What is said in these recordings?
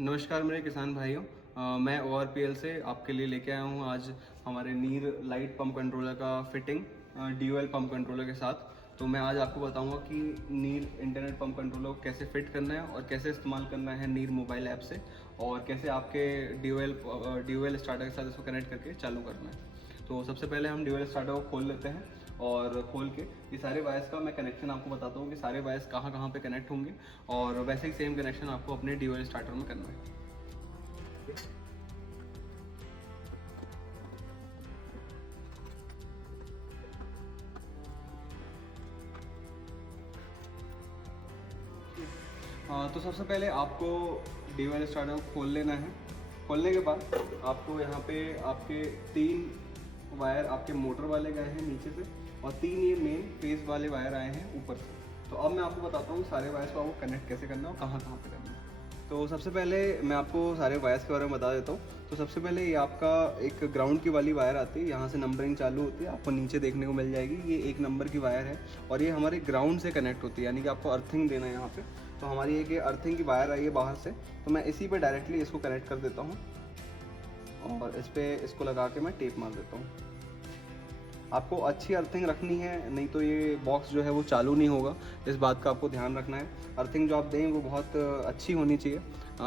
नमस्कार मेरे किसान भाइयों। मैं ORPL से आपके लिए लेके आया हूँ आज हमारे नीर लाइट पंप कंट्रोलर का फिटिंग DOL पंप कंट्रोलर के साथ। तो मैं आज आपको बताऊंगा कि नीर इंटरनेट पंप कंट्रोलर को कैसे फिट करना है और कैसे इस्तेमाल करना है नीर मोबाइल ऐप से, और कैसे आपके DOL स्टार्टर के साथ इसको कनेक्ट करके चालू करना है। तो सबसे पहले हम DOL स्टार्टर को खोल लेते हैं और खोल के ये सारे वायर्स का मैं कनेक्शन आपको बताता हूँ कि सारे वायर्स कहाँ कहाँ पे कनेक्ट होंगे, और वैसे ही सेम कनेक्शन आपको अपने DOL स्टार्टर में करना है। तो सबसे पहले आपको DOL स्टार्टर को खोल लेना है। खोलने के बाद आपको यहाँ पे आपके 3 वायर आपके मोटर वाले गए हैं नीचे से, और 3 ये मेन फेस वाले वायर आए हैं ऊपर से। तो अब मैं आपको बताता हूँ सारे वायर्स को आपको कनेक्ट कैसे करना है और कहाँ कहाँ पे करना है। तो सबसे पहले मैं आपको सारे वायर्स के बारे में बता देता हूँ। तो सबसे पहले ये आपका एक ग्राउंड की वाली वायर आती है, यहाँ से नंबरिंग चालू होती है, आपको नीचे देखने को मिल जाएगी। ये 1 नंबर की वायर है और ये हमारे ग्राउंड से कनेक्ट होती है, यानी कि आपको अर्थिंग देना है यहाँ पे। तो हमारी एक अर्थिंग की वायर आई है बाहर से, तो मैं इसी पे डायरेक्टली इसको कनेक्ट कर देता हूँ और इस पर इसको लगा के मैं टेप मार देता हूँ। आपको अच्छी अर्थिंग रखनी है, नहीं तो ये बॉक्स जो है वो चालू नहीं होगा। इस बात का आपको ध्यान रखना है। अर्थिंग जो आप दें वो बहुत अच्छी होनी चाहिए,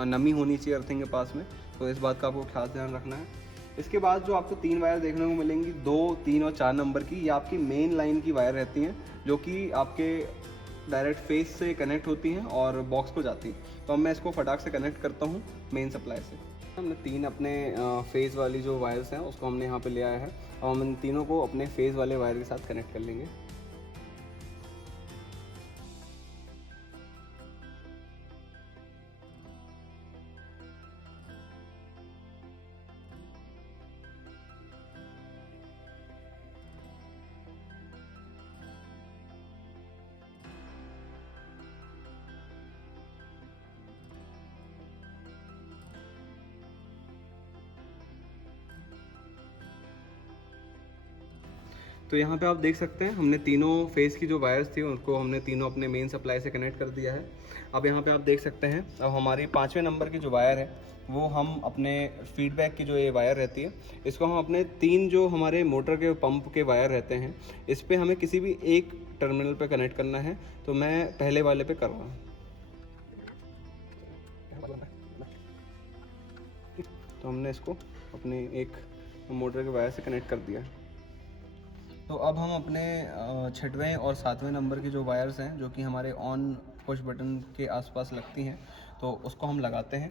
नमी होनी चाहिए अर्थिंग के पास में, तो इस बात का आपको खास ध्यान रखना है। इसके बाद जो आपको 3 वायर देखने को मिलेंगी, 2, 3 और 4 नंबर की, ये आपकी मेन लाइन की वायर रहती हैं, जो कि आपके डायरेक्ट फेस से कनेक्ट होती हैं और बॉक्स को जाती हैं। तो अब मैं इसको फटाक से कनेक्ट करता हूँ मेन सप्लाई से। हमने 3 अपने फेज़ वाली जो वायर्स हैं उसको हमने यहाँ पे ले आया है, और हम इन तीनों को अपने फेज़ वाले वायर के साथ कनेक्ट कर लेंगे। तो यहाँ पे आप देख सकते हैं हमने तीनों फेज़ की जो वायर्स थी उनको हमने तीनों अपने मेन सप्लाई से कनेक्ट कर दिया है। अब यहाँ पे आप देख सकते हैं, अब हमारी 5वें नंबर की जो वायर है वो हम अपने फीडबैक की जो ये वायर रहती है, इसको हम अपने 3 जो हमारे मोटर के पंप के वायर रहते हैं, इस पर हमें किसी भी एक टर्मिनल पे कनेक्ट करना है। तो मैं पहले वाले पे कर रहा हूँ। तो हमने इसको अपने एक मोटर के वायर से कनेक्ट कर दिया। तो अब हम अपने 6वें और 7वें नंबर की जो वायर्स हैं, जो कि हमारे ऑन पुश बटन के आसपास लगती हैं, तो उसको हम लगाते हैं।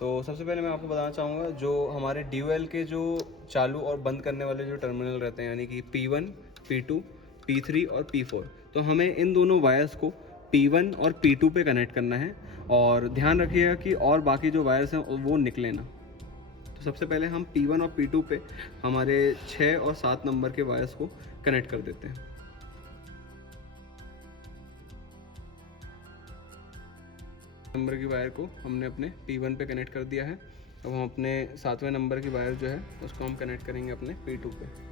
तो सबसे पहले मैं आपको बताना चाहूँगा, जो हमारे DOL के जो चालू और बंद करने वाले जो टर्मिनल रहते हैं, यानी कि P1, P2, P3 और P4, तो हमें इन दोनों वायर्स को P1 और P2 पे कनेक्ट करना है, और ध्यान रखिएगा कि और बाकी जो वायर्स हैं वो निकले ना। तो सबसे पहले हम P1 और P2 पे हमारे 6 और 7 नंबर के वायर्स को कनेक्ट कर देते हैं। नंबर की वायर को हमने अपने P1 पे कनेक्ट कर दिया है। अब हम अपने 7वें नंबर की वायर जो है उसको हम कनेक्ट करेंगे अपने P2 पे।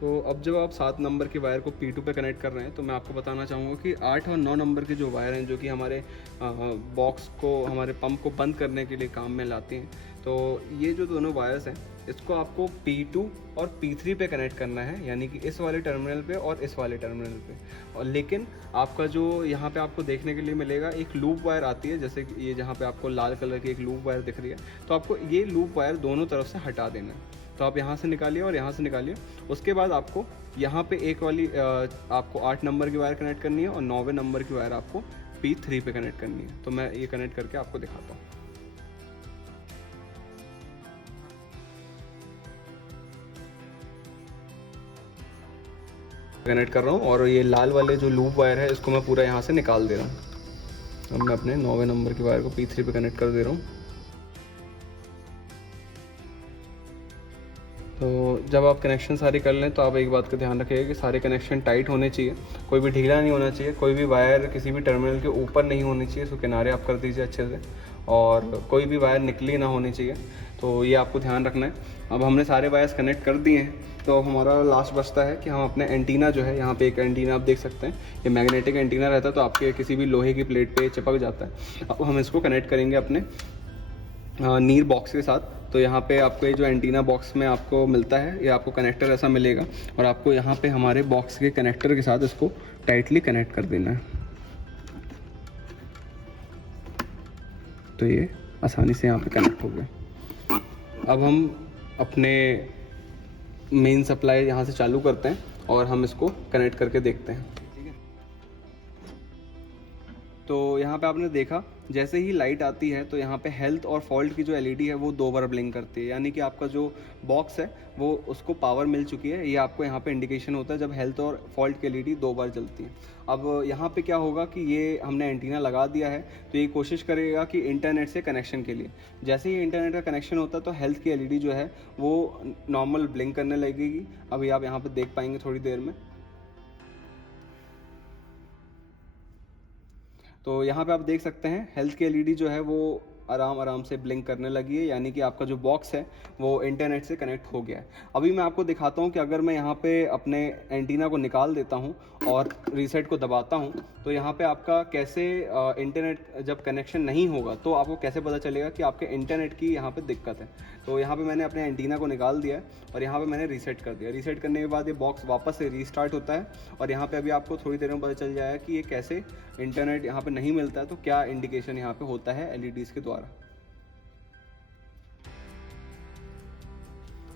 तो अब जब आप 7 नंबर के वायर को P2 पे कनेक्ट कर रहे हैं, तो मैं आपको बताना चाहूँगा कि 8 और 9 नंबर के जो वायर हैं, जो कि हमारे बॉक्स को, हमारे पंप को बंद करने के लिए काम में लाती हैं, तो ये जो दोनों वायर्स हैं इसको आपको P2 और P3 पे कनेक्ट करना है, यानी कि इस वाले टर्मिनल पे और इस वाले टर्मिनल पे। और लेकिन आपका जो यहाँ पे आपको देखने के लिए मिलेगा, एक लूप वायर आती है, जैसे कि ये जहाँ पे आपको लाल कलर की एक लूप वायर दिख रही है, तो आपको ये लूप वायर दोनों तरफ से हटा देना है। तो आप यहाँ से निकालिए और यहाँ से निकालिए। उसके बाद आपको यहाँ पे एक वाली आपको 8 नंबर की वायर कनेक्ट करनी है, और 9वें नंबर की वायर आपको P3 पे कनेक्ट करनी है। तो मैं ये कनेक्ट करके आपको दिखाता हूँ। कनेक्ट कर रहा हूँ, और ये लाल वाले जो लूप वायर है इसको मैं पूरा यहाँ से निकाल दे रहा हूँ। अब मैं अपने 9वें नंबर की वायर को P3 पे कनेक्ट कर दे रहा हूँ। तो जब आप कनेक्शन सारे कर लें, तो आप एक बात का ध्यान रखिएगा कि सारे कनेक्शन टाइट होने चाहिए, कोई भी ढीला नहीं होना चाहिए, कोई भी वायर किसी भी टर्मिनल के ऊपर नहीं होनी चाहिए, इसको किनारे आप कर दीजिए अच्छे से, और कोई भी वायर निकली ना होनी चाहिए। तो ये आपको ध्यान रखना है। अब हमने सारे वायर्स कनेक्ट कर दिए हैं, तो अब हमारा लास्ट बचता है कि हम अपने एंटीना जो है, यहाँ पे एक एंटीना आप देख सकते हैं, ये मैग्नेटिक एंटीना रहता है, तो आपके किसी भी लोहे की प्लेट पे चिपक जाता है। अब हम इसको कनेक्ट करेंगे अपने नीर बॉक्स के साथ। तो यहाँ पे आपको ये जो एंटीना बॉक्स में आपको मिलता है, ये आपको कनेक्टर ऐसा मिलेगा, और आपको यहाँ पे हमारे बॉक्स के कनेक्टर के साथ इसको टाइटली कनेक्ट कर देना है। तो ये आसानी से यहाँ पे कनेक्ट हो गया। अब हम अपने मेन सप्लाई यहाँ से चालू करते हैं और हम इसको कनेक्ट करके देखते हैं। ठीक है, तो यहाँ पे आपने देखा जैसे ही लाइट आती है तो यहाँ पे हेल्थ और फॉल्ट की जो एलईडी है वो 2 बार ब्लिंक करती है, यानी कि आपका जो बॉक्स है वो उसको पावर मिल चुकी है। ये आपको यहाँ पे इंडिकेशन होता है जब हेल्थ और फॉल्ट की एलईडी 2 बार जलती है। अब यहाँ पे क्या होगा कि ये हमने एंटीना लगा दिया है, तो ये कोशिश करेगा कि इंटरनेट से कनेक्शन के लिए, जैसे ही इंटरनेट का कनेक्शन होता है तो हेल्थ की एलईडी जो है वो नॉर्मल ब्लिंक करने लगेगी। अभी आप यहाँ पर देख पाएंगे थोड़ी देर में। तो यहाँ पे आप देख सकते हैं हेल्थ की एलईडी जो है वो आराम से ब्लिंक करने लगी है, यानी कि आपका जो बॉक्स है वो इंटरनेट से कनेक्ट हो गया है। अभी मैं आपको दिखाता हूँ कि अगर मैं यहाँ पे अपने एंटीना को निकाल देता हूँ और रीसेट को दबाता हूँ, तो यहाँ पे आपका कैसे इंटरनेट जब कनेक्शन नहीं होगा तो आपको कैसे पता चलेगा कि आपके इंटरनेट की यहाँ पे दिक्कत है। तो यहाँ पे मैंने अपने एंटीना को निकाल दिया है और यहाँ पे मैंने रीसेट कर दिया। रीसेट करने के बाद ये बॉक्स वापस से रीस्टार्ट होता है, और यहाँ पे अभी आपको थोड़ी देर में पता चल जाएगा कि ये कैसे इंटरनेट यहाँ पे नहीं मिलता है, तो क्या इंडिकेशन यहाँ पे होता है एलईडीज़ के द्वारा।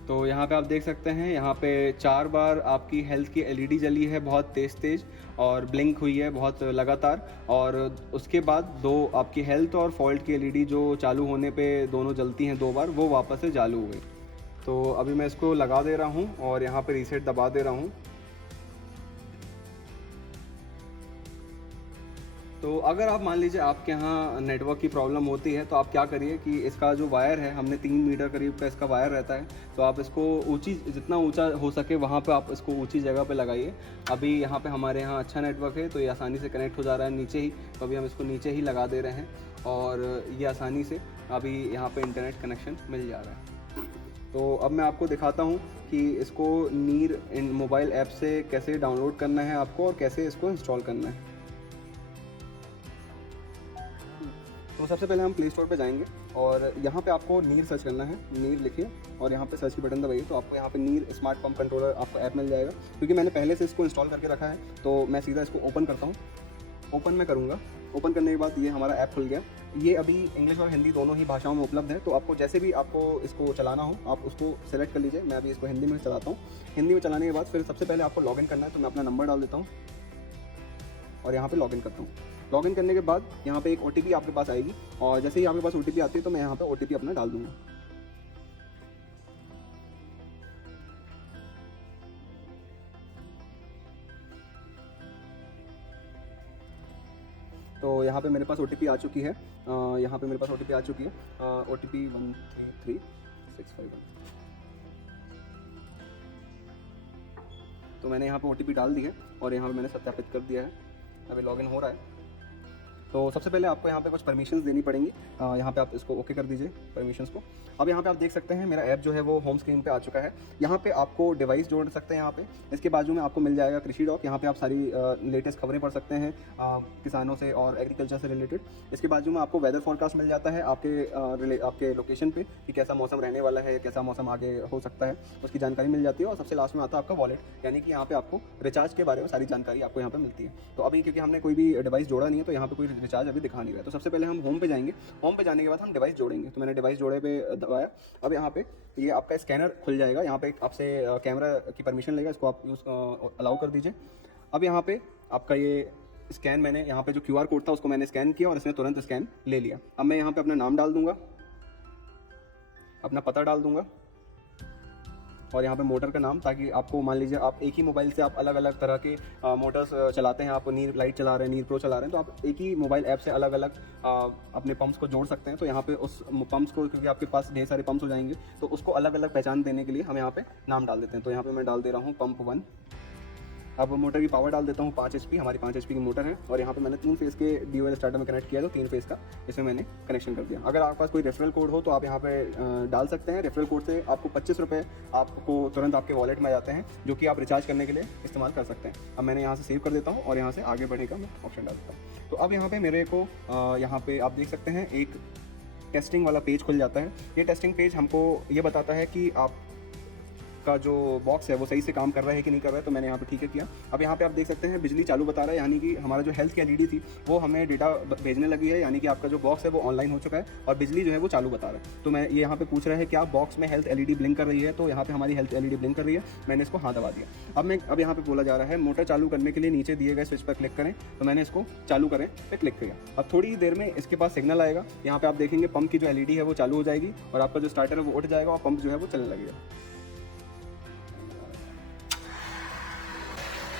तो यहाँ पे आप देख सकते हैं, यहाँ पे 4 बार आपकी हेल्थ की एलईडी जली है बहुत तेज़ और ब्लिंक हुई है बहुत लगातार, और उसके बाद 2 आपकी हेल्थ और फॉल्ट की एलईडी जो चालू होने पे दोनों जलती हैं 2 बार, वो वापस से चालू हो गई। तो अभी मैं इसको लगा दे रहा हूँ और यहाँ पे रीसेट दबा दे रहा हूँ। तो अगर आप मान लीजिए आपके यहाँ नेटवर्क की प्रॉब्लम होती है, तो आप क्या करिए कि इसका जो वायर है, हमने 3 मीटर करीब का इसका वायर रहता है, तो आप इसको जितना ऊंचा हो सके वहाँ पे आप इसको ऊंची जगह पे लगाइए। अभी यहाँ पे हमारे यहाँ अच्छा नेटवर्क है तो ये आसानी से कनेक्ट हो जा रहा है नीचे ही, तो अभी हम इसको नीचे ही लगा दे रहे हैं और ये आसानी से अभी यहाँ पर इंटरनेट कनेक्शन मिल जा रहा है। तो अब मैं आपको दिखाता हूँ कि इसको नीर मोबाइल ऐप से कैसे डाउनलोड करना है आपको और कैसे इसको इंस्टॉल करना है। तो सबसे पहले हम प्ले स्टोर पे जाएंगे और यहाँ पे आपको नीर सर्च करना है। नीर लिखिए और यहाँ पे सर्च की बटन दबाइए, तो आपको यहाँ पे नीर स्मार्ट पंप कंट्रोलर आपको ऐप मिल जाएगा। क्योंकि मैंने पहले से इसको इंस्टॉल करके रखा है तो मैं सीधा इसको ओपन करता हूँ। ओपन मैं करूँगा, ओपन करने के बाद ये हमारा ऐप खुल गया। ये अभी इंग्लिश और हिंदी दोनों ही भाषाओं में उपलब्ध है, तो आपको जैसे भी आपको इसको चलाना हो आप उसको सेलेक्ट कर लीजिए। मैं अभी इसको हिंदी में चलाता हूँ। हिंदी में चलाने के बाद फिर सबसे पहले आपको लॉगिन करना है, तो मैं अपना नंबर डाल देता हूँ और यहाँ पे लॉगिन करता हूँ। लॉगिन करने के बाद यहाँ पे एक OTP आपके पास आएगी, और जैसे ही आपके पास OTP आती है तो मैं यहाँ पे OTP अपना डाल दूँगा। तो यहाँ पे मेरे पास OTP आ चुकी है। यहाँ पे मेरे पास OTP आ चुकी है, OTP 133651। तो मैंने यहाँ पे OTP डाल दी है और यहाँ पे मैंने सत्यापित कर दिया है। अभी लॉगिन हो रहा है। तो सबसे पहले आपको यहाँ पे कुछ परमिशंस देनी पड़ेंगी। यहाँ पे आप इसको ओके कर दीजिए परमिशंस को। अब यहाँ पे आप देख सकते हैं मेरा ऐप जो है वो होम स्क्रीन पे आ चुका है। यहाँ पे आपको डिवाइस जोड़ सकते हैं। यहाँ पे इसके बाजू में आपको मिल जाएगा कृषि डॉक। यहाँ पे आप सारी लेटेस्ट खबरें पढ़ सकते हैं किसानों से और एग्रीकल्चर से रिलेटेड। इसके बाजू में आपको वेदर फोरकास्ट मिल जाता है आपके लोकेशन पे कि कैसा मौसम रहने वाला है, कैसा मौसम आगे हो सकता है, उसकी जानकारी मिल जाती है। और सबसे लास्ट में आता है आपका वॉलेट, यानी कि यहाँ पे आपको रिचार्ज के बारे में सारी जानकारी आपको यहाँ पे मिलती है। तो अभी क्योंकि हमने कोई भी डिवाइस जोड़ा नहीं है तो यहाँ पे कोई रिचार्ज अभी दिखा नहीं रहा है। तो सबसे पहले हम होम पे जाएंगे। होम पे जाने के बाद हम डिवाइस जोड़ेंगे। तो मैंने डिवाइस जोड़े पे दबाया। अब यहाँ पे ये आपका स्कैनर खुल जाएगा। यहाँ पे आपसे कैमरा की परमिशन लेगा, इसको आप यूज़ अलाउ कर दीजिए। अब यहाँ पे आपका ये स्कैन, मैंने यहाँ पे जो QR कोड था उसको मैंने स्कैन किया और इसने तुरंत स्कैन ले लिया। अब मैं यहाँ पे अपना नाम डाल दूंगा, अपना पता डाल दूंगा और यहाँ पे मोटर का नाम, ताकि आपको मान लीजिए आप एक ही मोबाइल से आप अलग अलग तरह के मोटर्स चलाते हैं। आप नीर लाइट चला रहे हैं, नीर प्रो चला रहे हैं, तो आप एक ही मोबाइल ऐप से अलग अलग अपने पंप्स को जोड़ सकते हैं। तो यहाँ पे उस पंप्स को, क्योंकि आपके पास ढेर सारे पंप्स हो जाएंगे, तो उसको अलग अलग पहचान देने के लिए हम यहाँ पे नाम डाल देते हैं। तो यहाँ पे मैं डाल दे रहा हूँ पंप 1, अब मोटर की पावर डाल देता हूँ 5 HP, हमारी 5 HP की मोटर है। और यहाँ पे मैंने 3 फेज़ के DOL स्टार्टर में कनेक्ट किया, तो 3 फेज़ का इसमें मैंने कनेक्शन कर दिया। अगर आपके पास कोई रेफरल कोड हो तो आप यहाँ पे डाल सकते हैं। रेफरल कोड से आपको 25 रुपये आपको तुरंत आपके वॉलेट में आ जाते हैं, जो कि आप रिचार्ज करने के लिए इस्तेमाल कर सकते हैं। अब मैंने यहाँ से सेव कर देता हूँ और यहाँ से आगे बढ़ने का मैं ऑप्शन डालता हूँ। तो अब यहाँ पे मेरे को यहाँ पे आप देख सकते हैं एक टेस्टिंग वाला पेज खुल जाता है। ये टेस्टिंग पेज हमको ये बताता है कि आप का जो बॉक्स है वो सही से काम कर रहा है कि नहीं कर रहा है। तो मैंने यहाँ पे ठीक है किया। अब यहाँ पे आप देख सकते हैं बिजली चालू बता रहा है, यानी कि हमारा जो हेल्थ की LED थी वो हमें डेटा भेजने लगी है, यानी कि आपका जो बॉक्स है वो ऑनलाइन हो चुका है और बिजली जो है वो चालू बता रहा है। तो मैं ये यहाँ पे पूछ रहा है कि आप बॉक्स में हेल्थ LED ब्लिंक कर रही है, तो यहाँ पे हमारी हेल्थ LED ब्लिंक कर रही है। मैंने इसको हाँ दबा दिया। अब यहाँ पे बोला जा रहा है मोटर चालू करने के लिए नीचे दिए गए स्विच पर क्लिक करें, तो मैंने इसको चालू करें पे क्लिक किया। अब थोड़ी ही देर में इसके पास सिग्नल आएगा। यहाँ पे आप देखेंगे पंप की जो LED है वो चालू हो जाएगी और आपका जो स्टार्टर है वो उठ जाएगा और पंप जो है वो चलने लगेगा।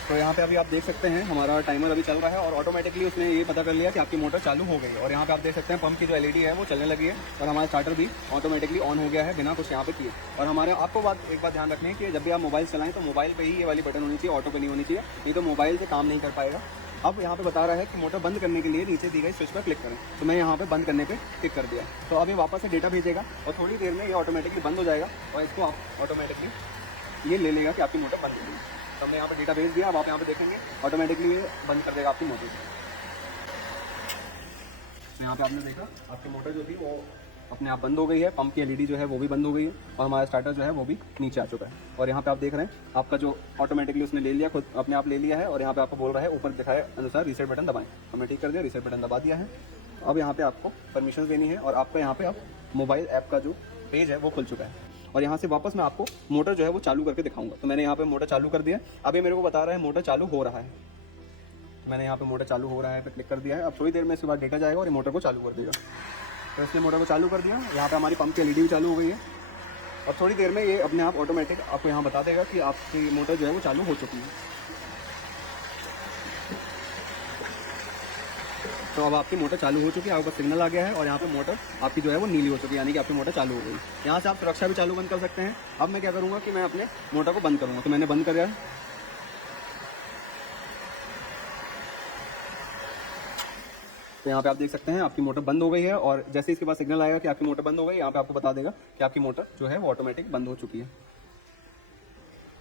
तो यहाँ पे अभी आप देख सकते हैं हमारा टाइमर अभी चल रहा है और ऑटोमेटिकली उसने ये पता कर लिया कि आपकी मोटर चालू हो गई है। और यहाँ पे आप देख सकते हैं पंप की जो LED है वो चलने लगी है और हमारा स्टार्टर भी ऑटोमेटिकली ऑन हो गया है बिना कुछ यहाँ पे किए। और हमारे आपको एक बात ध्यान रखनी है कि जब भी आप मोबाइल चलाएं तो मोबाइल पे ही ये वाली बटन होनी चाहिए, ऑटो पे नहीं होनी चाहिए, नहीं तो मोबाइल से काम नहीं कर पाएगा। अब यहाँ पे बता रहा है कि मोटर बंद करने के लिए नीचे दी गई स्विच पर क्लिक करें, तो मैं यहाँ पे बंद करने पे क्लिक कर दिया। तो अब ये वापस से डेटा भेजेगा और थोड़ी देर में ये ऑटोमेटिकली बंद हो जाएगा और इसको आप ऑटोमेटिकली ये ले लेगा कि आपकी मोटर बंद हो गई। तो हमने यहाँ पे डेटा भेज दिया। अब आप यहाँ पे देखेंगे ऑटोमेटिकली ये बंद कर देगा आपकी मोटर। यहाँ पे आपने देखा आपकी मोटर जो थी वो अपने आप बंद हो गई है, पंप की LED जो है वो भी बंद हो गई है और हमारा स्टार्टर जो है वो भी नीचे आ चुका है। और यहाँ पे आप देख रहे हैं आपका जो ऑटोमेटिकली उसने ले लिया, खुद अपने आप ले लिया है। और यहाँ पे आपको बोल रहा है ऊपर दिखाए अनुसार रीसेट बटन दबाएं, हमने ठीक कर दिया, रीसेट बटन दबा दिया है। अब यहाँ पे आपको परमिशन देनी है और आपका यहाँ पे आप मोबाइल ऐप का जो पेज है वो खुल चुका है। और यहाँ से वापस मैं आपको मोटर जो है वो चालू करके दिखाऊंगा। तो मैंने यहाँ पे मोटर चालू कर दिया। अभी मेरे को बता रहा है मोटर चालू हो रहा है, तो मैंने यहाँ पे मोटर चालू हो रहा है पे क्लिक कर दिया है। अब थोड़ी देर में इसके बाद डेटा जाएगा और ये मोटर को चालू कर देगा। तो इसने मोटर को चालू कर दिया। यहाँ पे हमारी पंप की LED भी चालू हो गई है और थोड़ी देर में ये अपने आप ऑटोमेटिक आपको यहाँ बता देगा कि आपकी मोटर जो है वो चालू हो चुकी है। तो अब आपकी मोटर चालू हो चुकी है, आपका सिग्नल आ गया है और यहाँ पे मोटर आपकी जो है वो नीली हो चुकी है, यानी कि आपकी मोटर चालू हो गई। यहाँ से आप सुरक्षा भी चालू बंद कर सकते हैं। अब मैं क्या करूँगा कि मैं अपने मोटर को बंद करूँगा, तो मैंने बंद कर दिया। तो यहाँ पे आप देख सकते हैं आपकी मोटर बंद हो गई है और जैसे इसके पास सिग्नल आएगा कि आपकी मोटर बंद हो गई, यहाँ पे आपको बता देगा कि आपकी मोटर जो है वो ऑटोमेटिक बंद हो चुकी है।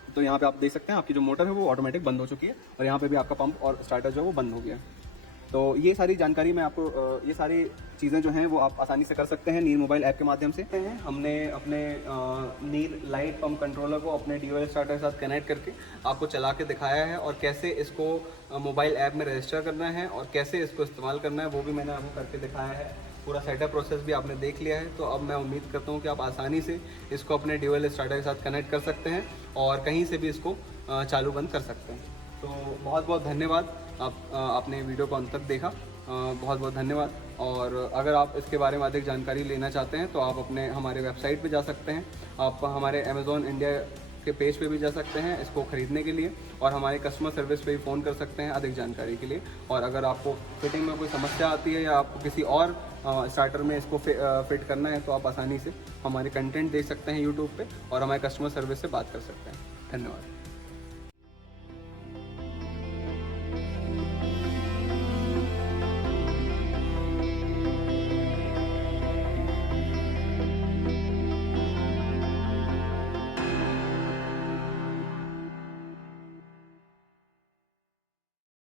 तो यहाँ पे आप देख सकते हैं आपकी जो मोटर है वो ऑटोमेटिक बंद हो चुकी है और यहाँ पे भी आपका पंप और स्टार्टर जो है वो बंद हो गया। तो ये सारी जानकारी मैं आपको ये सारी चीज़ें जो हैं वो आप आसानी से कर सकते हैं नीर मोबाइल ऐप के माध्यम से। हमने अपने नीर लाइट पंप कंट्रोलर को अपने DOL स्टार्टर के साथ कनेक्ट करके आपको चला के दिखाया है और कैसे इसको मोबाइल ऐप में रजिस्टर करना है और कैसे इसको इस्तेमाल करना है वो भी मैंने आपको करके दिखाया है। पूरा सेटअप प्रोसेस भी आपने देख लिया है। तो अब मैं उम्मीद करता हूँ कि आप आसानी से इसको अपने DOL स्टार्टर के साथ कनेक्ट कर सकते हैं और कहीं से भी इसको चालू बंद कर सकते हैं। तो बहुत बहुत धन्यवाद, आपने वीडियो को अंत तक देखा, बहुत बहुत धन्यवाद। और अगर आप इसके बारे में अधिक जानकारी लेना चाहते हैं तो आप अपने हमारे वेबसाइट पे जा सकते हैं, आप हमारे अमेज़ॉन इंडिया के पेज पे भी जा सकते हैं इसको ख़रीदने के लिए और हमारे कस्टमर सर्विस पे भी फ़ोन कर सकते हैं अधिक जानकारी के लिए। और अगर आपको फिटिंग में कोई समस्या आती है या आपको किसी और स्टार्टर में इसको फिट करना है तो आप आसानी से हमारे कंटेंट देख सकते हैं यूट्यूब पे और हमारे कस्टमर सर्विस से बात कर सकते हैं। धन्यवाद।